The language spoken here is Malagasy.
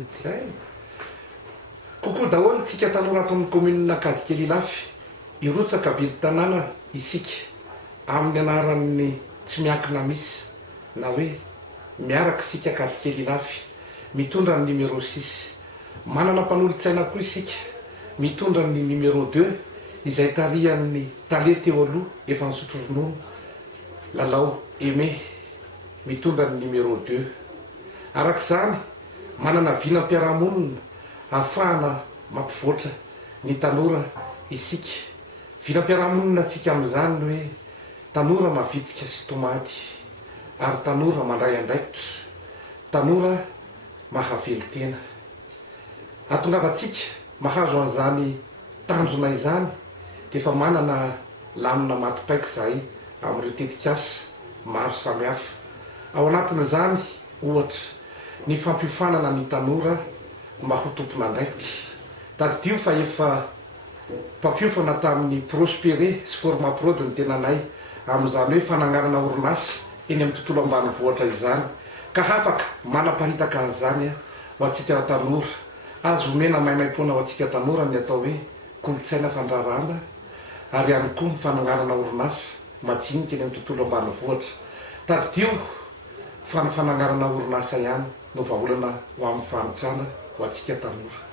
Zay kokoa daholo tsika tanora ato amin'ny commune Kadikely Ilafy irotsaka be tanàna isika amin'ny anaran'ny tsy miankina misy na hoe miaraka sika Kadikely Ilafy mitondra ny numéro 6 manana mpanolontsaina koa isika mitondra ny numéro 2 izay tarihan'ny tale teo aloha efa nisotro ronono lalao Aimé mitondra ny numéro 2 arak'izany manana vinam-piarahamonina ahafahana mampivoatra ny tanora isika vinam-piarahamonina atsika amin'izany ny hoe tanora mavitrika sy tomaty ary tanora mandray andraikitra tanora mahavelo tena atongavantsika mahazo an'izany tanjona izany dia efa manana lamina matipaika zahay amin'ireo tetikasa maro samihafa ao anatin'izany ohatra ny fampiofanana ny tanora mba ho tompon'andraikitra tadidio fa efa mpampiofana tamin'ny prospéré sy formaprode ny tenanay amin'izany hoe fananganana orinasa eny amin'ny tontolo ambanivohitra izany ka afaka manaparitaka an'izany ho antsika tanora azo omena maimaimpona ho antsika tanora ny atao hoe kolotsaina fandrarana ary ihany koa ny fananganana orinasa majinika eny amin'ny tontolo ambanivohitra tadidio fa ny fananganana orinasa ihany no vaholana ho amin'ny fanitrana ho antsika tanora.